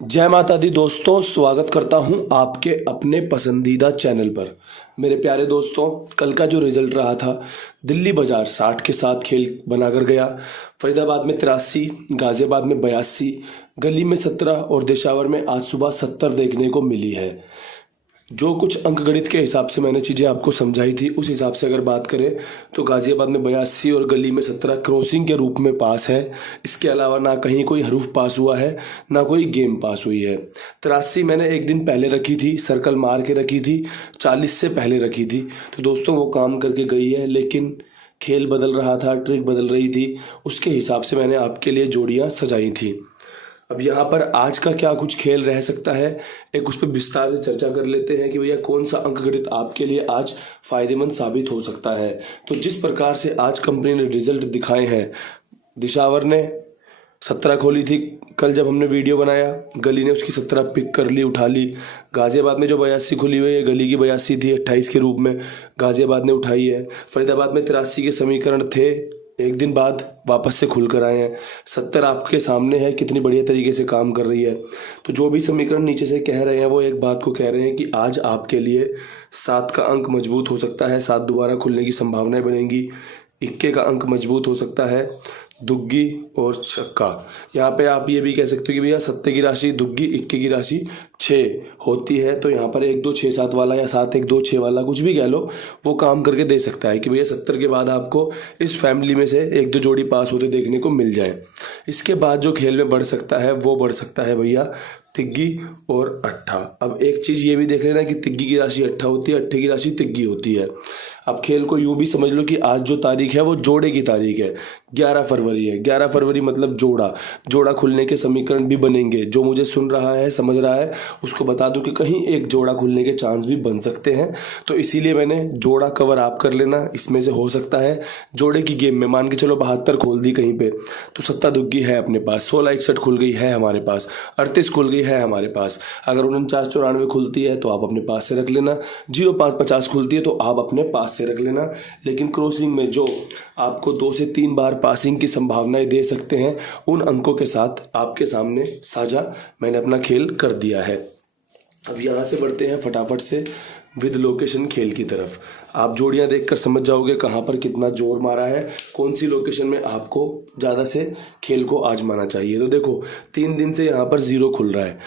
जय माता दी दोस्तों, स्वागत करता हूं आपके अपने पसंदीदा चैनल पर। मेरे प्यारे दोस्तों, कल का जो रिजल्ट रहा था, दिल्ली बाजार 60 के साथ खेल बनाकर गया। फरीदाबाद में 83, गाजियाबाद में 82, गली में 17 और देशावर में आज सुबह 70 देखने को मिली है। जो कुछ अंकगणित के हिसाब से मैंने चीज़ें आपको समझाई थी, उस हिसाब से अगर बात करें तो गाजियाबाद में 82 और गली में 17 क्रॉसिंग के रूप में पास है। इसके अलावा ना कहीं कोई हरूफ पास हुआ है, ना कोई गेम पास हुई है। 83 मैंने एक दिन पहले रखी थी, सर्कल मार के रखी थी, 40 से पहले रखी थी। तो दोस्तों वो काम करके गई है, लेकिन खेल बदल रहा था, ट्रिक बदल रही थी, उसके हिसाब से मैंने आपके लिए जोड़ियाँ सजाई थी। अब यहाँ पर आज का क्या कुछ खेल रह सकता है, एक उस पर विस्तार से चर्चा कर लेते हैं कि भैया कौन सा अंकगणित आपके लिए आज फायदेमंद साबित हो सकता है। तो जिस प्रकार से आज कंपनी ने रिजल्ट दिखाए हैं, दिशावर ने 17 खोली थी कल जब हमने वीडियो बनाया, गली ने उसकी 17 पिक कर ली, उठा ली। गाजियाबाद में जो 82 खुली हुई है, गली की 82 थी 28 के रूप में, गाजियाबाद ने उठाई है। फरीदाबाद में 83 के समीकरण थे, एक दिन बाद वापस से खुल कर आए हैं। 70 आपके सामने है, कितनी बढ़िया तरीके से काम कर रही है। तो जो भी समीकरण नीचे से कह रहे हैं वो एक बात को कह रहे हैं कि आज आपके लिए 7 का अंक मजबूत हो सकता है, 7 दोबारा खुलने की संभावनाएं बनेंगी। 21 का अंक मजबूत हो सकता है, दुग्गी और छक्का। यहाँ पे आप ये भी कह सकते हो कि भैया 7 की राशि दुग्गी, 21 की राशि 6 होती है, तो यहाँ पर 1 2 6 7 वाला या 7 1 2 6 वाला कुछ भी कह लो, वो काम करके दे सकता है कि भैया 70 के बाद आपको इस फैमिली में से 1 2 जोड़ी पास होते देखने को मिल जाए। इसके बाद जो खेल में बढ़ सकता है वो बढ़ सकता है भैया तिग्गी और अट्ठा। अब एक चीज़ ये भी देख लेना कि तिग्गी की राशि अट्ठा होती है, अट्ठे की राशि तिग्गी होती है। अब खेल को यूं भी समझ लो कि आज जो तारीख है वो जोड़े की तारीख है, 11 फरवरी है। 11 फरवरी मतलब जोड़ा खुलने के समीकरण भी बनेंगे। जो मुझे सुन रहा है, समझ रहा है, उसको बता दूं कि कहीं एक जोड़ा खुलने के चांस भी बन सकते हैं। तो इसीलिए मैंने जोड़ा कवर आप कर लेना, इसमें से हो सकता है जोड़े की गेम में मान के चलो 72 खोल दी कहीं पे, तो 7 दुग्गी है अपने पास, 16 61 खुल गई है हमारे पास, 38 खुल गई है हमारे पास। अगर 49 94 खुलती है तो आप अपने पास से रख लेना, 05 50 खुलती है तो आप अपने पास से रख लेना। लेकिन क्रॉसिंग में जो आपको 2 से 3 बार पासिंग की संभावनाएं दे सकते हैं, उन अंकों के साथ आपके सामने साझा मैंने अपना खेल कर दिया है। अब यहाँ से बढ़ते हैं फटाफट से विद लोकेशन खेल की तरफ। आप जोड़ियां देखकर समझ जाओगे कहाँ पर कितना जोर मारा है, कौन सी लोकेशन में आपको ज़्यादा से खेल को आजमाना चाहिए। तो देखो 3 दिन से यहाँ पर 0 खुल रहा है,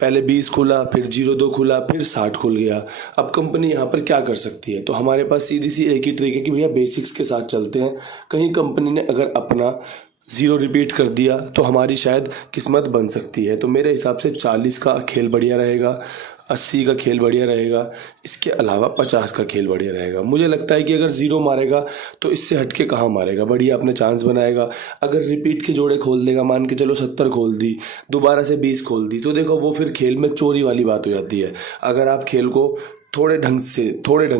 पहले 20 खुला, फिर 02 खुला, फिर 60 खुल गया। अब कंपनी यहाँ पर क्या कर सकती है, तो हमारे पास सीधी सी एक ही ट्रिक है कि भैया बेसिक्स के साथ चलते हैं। कहीं कंपनी ने अगर अपना 0 रिपीट कर दिया तो हमारी शायद किस्मत बन सकती है। तो मेरे हिसाब से 40 का खेल बढ़िया रहेगा, 80 का खेल बढ़िया रहेगा, इसके अलावा 50 का खेल बढ़िया रहेगा। मुझे लगता है कि अगर 0 मारेगा तो इससे हटके कहाँ मारेगा, बढ़िया अपने चांस बनाएगा। अगर रिपीट के जोड़े खोल देगा, मान के चलो 70 खोल दी, दोबारा से 20 खोल दी, तो देखो वो फिर खेल में चोरी वाली बात हो जाती है। अगर आप खेल को थोड़े ढंग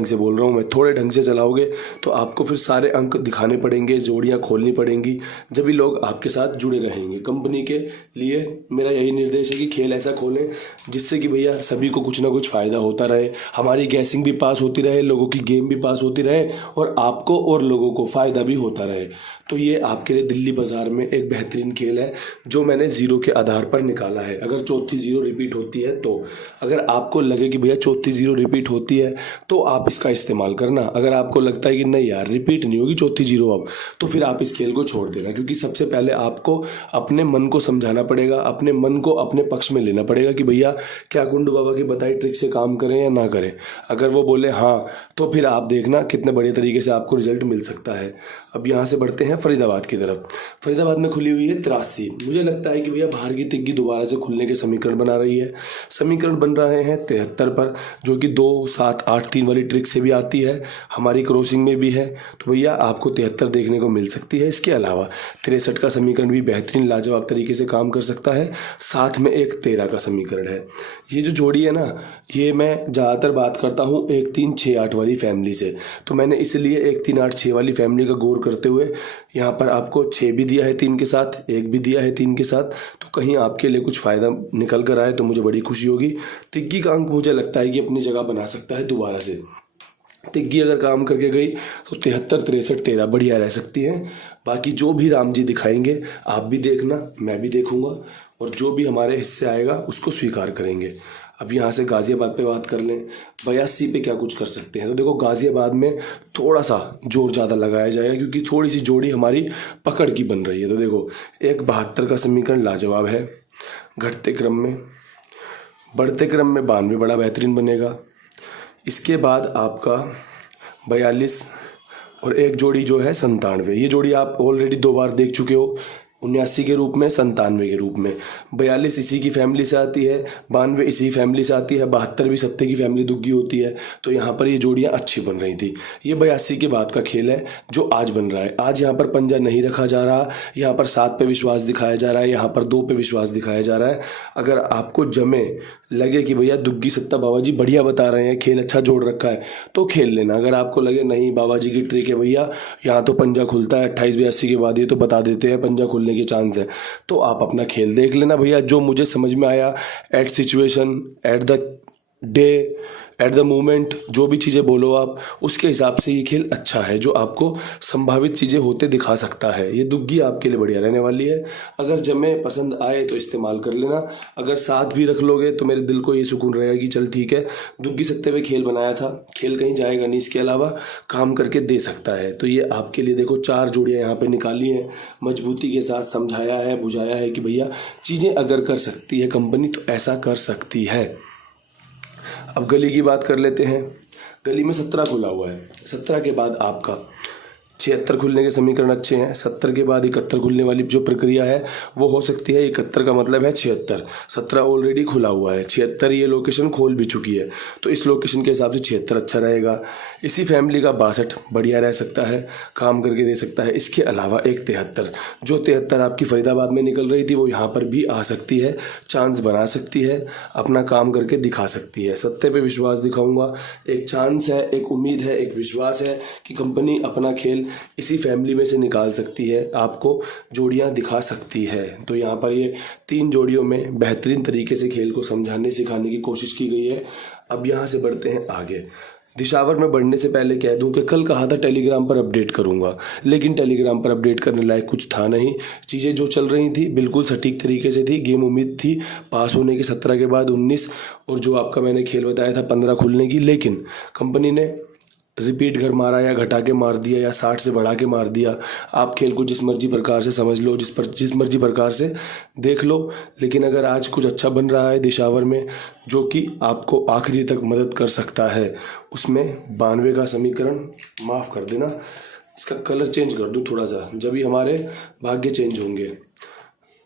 से बोल रहा हूँ मैं, थोड़े ढंग से चलाओगे तो आपको फिर सारे अंक दिखाने पड़ेंगे, जोड़ियाँ खोलनी पड़ेंगी, जब भी लोग आपके साथ जुड़े रहेंगे। कंपनी के लिए मेरा यही निर्देश है कि खेल ऐसा खोलें जिससे कि भैया सभी को कुछ ना कुछ फ़ायदा होता रहे, हमारी गैसिंग भी पास होती रहे, लोगों की गेम भी पास होती रहे और आपको और लोगों को फ़ायदा भी होता रहे। तो ये आपके लिए दिल्ली बाज़ार में एक बेहतरीन खेल है जो मैंने 0 के आधार पर निकाला है। अगर चौथी 0 रिपीट होती है तो अगर आपको लगे कि भैया चौथी 0 रिपीट होती है तो आप इसका इस्तेमाल करना। अगर आपको लगता है कि नहीं यार रिपीट नहीं होगी चौथी 0 अब, तो फिर आप इस खेल को छोड़ देना। क्योंकि सबसे पहले आपको अपने मन को समझाना पड़ेगा, अपने मन को अपने पक्ष में लेना पड़ेगा कि भैया क्या कुंडू बाबा की बताई ट्रिक से काम करें या ना करें। अगर वो बोले हाँ, तो फिर आप देखना कितने बढ़िया तरीके से आपको रिजल्ट मिल सकता है। अब यहाँ से बढ़ते हैं फरीदाबाद की तरफ। फरीदाबाद में खुली हुई है 83। मुझे लगता है कि भैया बाहर की तिग्गी दोबारा से खुलने के समीकरण बना रही है। समीकरण बन रहे हैं 73 पर, जो कि 2 7 8 3 वाली ट्रिक से भी आती है, हमारी क्रॉसिंग में भी है। तो भैया आपको 73 देखने को मिल सकती है। इसके अलावा 63 का समीकरण भी बेहतरीन लाजवाब तरीके से काम कर सकता है, साथ में एक 13 का समीकरण है। ये जो जोड़ी है ना, ये मैं ज़्यादातर बात करता हूँ 1 3 6 8 वाली फैमिली से, तो मैंने इसलिए 1 3 8 6 वाली फैमिली का गौर करते हुए यहाँ पर आपको 6 भी दिया है 3 के साथ, 1 भी दिया है 3 के साथ। तो कहीं आपके लिए कुछ फ़ायदा निकल कर आए तो मुझे बड़ी खुशी होगी। तिग्गी का अंक मुझे लगता है कि अपनी जगह बना सकता है दोबारा से। तिग्गी अगर काम करके गई तो 73 63 13 बढ़िया रह सकती है। बाकी जो भी राम जी दिखाएंगे आप भी देखना, मैं भी देखूंगा, और जो भी हमारे हिस्से आएगा उसको स्वीकार करेंगे। अब यहाँ से गाज़ियाबाद पे बात कर लें, 82 पे क्या कुछ कर सकते हैं। तो देखो गाज़ियाबाद में थोड़ा सा जोर ज़्यादा लगाया जाएगा क्योंकि थोड़ी सी जोड़ी हमारी पकड़ की बन रही है। तो देखो एक 72 का समीकरण लाजवाब है, घटते क्रम में, बढ़ते क्रम में 92 बड़ा बेहतरीन बनेगा। इसके बाद आपका 42 और एक जोड़ी जो है 97। ये जोड़ी आप ऑलरेडी 2 बार देख चुके हो, 79 के रूप में, 97 के रूप में। 42 इसी की फैमिली से आती है, 92 इसी फैमिली से आती है, 72 भी 70 की फैमिली दुग्गी होती है। तो यहाँ पर ये जोड़ियाँ अच्छी बन रही थी। ये 82 के बाद का खेल है जो आज बन रहा है। आज यहाँ पर पंजा नहीं रखा जा रहा, यहाँ पर 7 पे विश्वास दिखाया जा रहा है, यहाँ पर 2 पे विश्वास दिखाया जा रहा है। अगर आपको जमे लगे कि भैया दुग्गी सत्ता बाबा जी बढ़िया बता रहे हैं, खेल अच्छा जोड़ रखा है, तो खेल लेना। अगर आपको लगे नहीं बाबा जी की ट्रिक है भैया, यहाँ तो पंजा खुलता है 28-82 के बाद, ये तो बता देते हैं पंजा खुलने के चांस है, तो आप अपना खेल देख लेना भैया। जो मुझे समझ में आया, at situation, at the day, at the moment, जो भी चीज़ें बोलो आप, उसके हिसाब से ये खेल अच्छा है जो आपको संभावित चीज़ें होते दिखा सकता है। ये दुग्गी आपके लिए बढ़िया रहने वाली है। अगर जमे पसंद आए तो इस्तेमाल कर लेना, अगर साथ भी रख लोगे तो मेरे दिल को ये सुकून रहेगा कि चल ठीक है, दुग्गी सत्ते पे खेल बनाया था, खेल कहीं जाएगा नहीं, इसके अलावा काम करके दे सकता है। तो ये आपके लिए देखो 4 जोड़ियाँ यहाँ पर निकाली हैं, मजबूती के साथ समझाया है, बुझाया है कि भैया चीज़ें अगर कर सकती है कंपनी तो ऐसा कर सकती है। अब गली की बात कर लेते हैं। गली में 17 खुला हुआ है, 17 के बाद आपका 76 खुलने के समीकरण अच्छे हैं। 70 के बाद 71 खुलने वाली जो प्रक्रिया है वो हो सकती है। 71 का मतलब है 76, 17 ऑलरेडी खुला हुआ है, 76 ये लोकेशन खोल भी चुकी है, तो इस लोकेशन के हिसाब से 76 अच्छा रहेगा। इसी फैमिली का 62 बढ़िया रह सकता है, काम करके दे सकता है। इसके अलावा एक 73, जो 73 आपकी फरीदाबाद में निकल रही थी वो यहाँ पर भी आ सकती है, चांस बना सकती है, अपना काम करके दिखा सकती है। 70 पे विश्वास दिखाऊंगा, एक चांस है, एक उम्मीद है, एक विश्वास है कि कंपनी अपना खेल इसी फैमिली में से निकाल सकती है, आपको जोड़ियां दिखा सकती है। तो यहाँ पर ये 3 जोड़ियों में बेहतरीन तरीके से खेल को समझाने सिखाने की कोशिश की गई है। अब यहाँ से बढ़ते हैं आगे। दिशावर में बढ़ने से पहले कह दूं कि कल कहा था टेलीग्राम पर अपडेट करूंगा, लेकिन टेलीग्राम पर अपडेट करने लायक कुछ था नहीं। चीज़ें जो चल रही थी बिल्कुल सटीक तरीके से थी। गेम उम्मीद थी पास होने के 17 के बाद 19, और जो आपका मैंने खेल बताया था 15 खुलने की, लेकिन कंपनी ने रिपीट घर मारा या घटा के मार दिया या 60 से बढ़ा के मार दिया। आप खेल को जिस मर्जी प्रकार से समझ लो, जिस मर्जी प्रकार से देख लो, लेकिन अगर आज कुछ अच्छा बन रहा है दिशावर में जो कि आपको आखिरी तक मदद कर सकता है, उसमें 92 का समीकरण, माफ़ कर देना इसका कलर चेंज कर दूँ थोड़ा सा, जब ही हमारे भाग्य चेंज होंगे।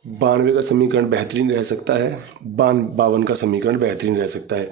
92 का समीकरण बेहतरीन रह सकता है, 52 का समीकरण बेहतरीन रह सकता है।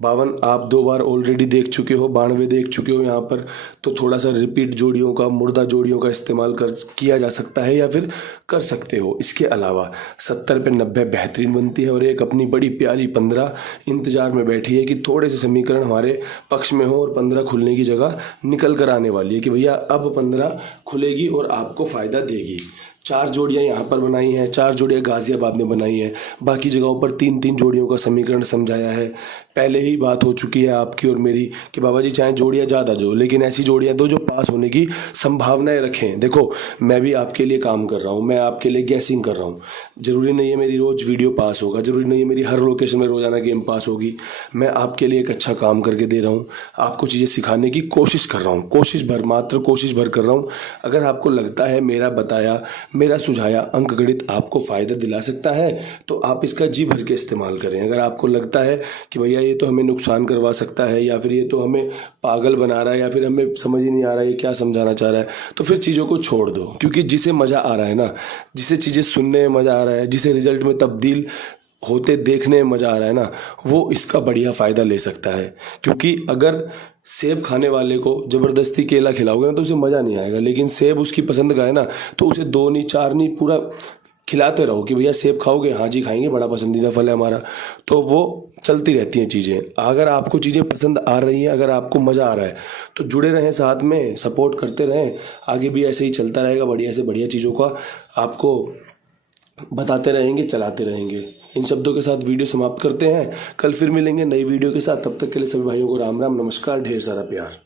52 आप 2 बार ऑलरेडी देख चुके हो, 92 देख चुके हो यहाँ पर, तो थोड़ा सा रिपीट जोड़ियों का, मुर्दा जोड़ियों का इस्तेमाल किया जा सकता है या फिर कर सकते हो। इसके अलावा 70 पे 90 बेहतरीन बनती है, और एक अपनी बड़ी प्यारी 15 इंतजार में बैठी है कि थोड़े से समीकरण हमारे पक्ष में हो और 15 खुलने की जगह निकल कर आने वाली है कि भैया अब 15 खुलेगी और आपको फ़ायदा देगी। 4 जोड़ियाँ यहाँ पर बनाई हैं, 4 जोड़ियाँ गाज़ियाबाद में बनाई हैं, बाकी जगहों पर 3-3 जोड़ियों का समीकरण समझाया है। पहले ही बात हो चुकी है आपकी और मेरी कि बाबा जी चाहे जोड़ियाँ ज़्यादा जो, लेकिन ऐसी जोड़ियाँ दो जो पास होने की संभावनाएं रखें। देखो मैं भी आपके लिए काम कर रहा हूँ, मैं आपके लिए गैसिंग कर रहा हूँ। ज़रूरी नहीं है मेरी रोज़ वीडियो पास होगा, ज़रूरी नहीं है मेरी हर लोकेशन में रोज़ाना गेम पास होगी। मैं आपके लिए एक अच्छा काम करके दे रहा हूँ, आपको चीज़ें सिखाने की कोशिश कर रहा हूँ, कोशिश भर, मात्र कोशिश भर कर रहा हूँ। अगर आपको लगता है मेरा बताया, मेरा सुझाया अंकगणित आपको फ़ायदा दिला सकता है तो आप इसका जी भर के इस्तेमाल करें। अगर आपको लगता है कि भैया ये तो हमें नुकसान करवा सकता है, या फिर ये तो हमें पागल बना रहा है, या फिर हमें समझ ही नहीं आ रहा है ये क्या समझाना चाह रहा है, तो फिर चीज़ों को छोड़ दो। क्योंकि जिसे मज़ा आ रहा है ना, जिसे चीज़ें सुनने में मज़ा आ रहा है, जिसे रिजल्ट में तब्दील होते देखने में मज़ा आ रहा है ना, वो इसका बढ़िया फ़ायदा ले सकता है। क्योंकि अगर सेब खाने वाले को ज़बरदस्ती केला खिलाओगे ना तो उसे मज़ा नहीं आएगा, लेकिन सेब उसकी पसंद का है ना, तो उसे 2 नहीं 4 नहीं पूरा खिलाते रहो कि भैया सेब खाओगे, हाँ जी खाएंगे, बड़ा पसंदीदा फल है हमारा। तो वो चलती रहती हैं चीज़ें। अगर आपको चीज़ें पसंद आ रही हैं, अगर आपको मज़ा आ रहा है तो जुड़े रहें साथ में, सपोर्ट करते रहें। आगे भी ऐसे ही चलता रहेगा, बढ़िया से बढ़िया चीज़ों का आपको बताते रहेंगे, चलाते रहेंगे। इन शब्दों के साथ वीडियो समाप्त करते हैं, कल फिर मिलेंगे नई वीडियो के साथ। तब तक के लिए सभी भाइयों को राम राम, नमस्कार, ढेर सारा प्यार।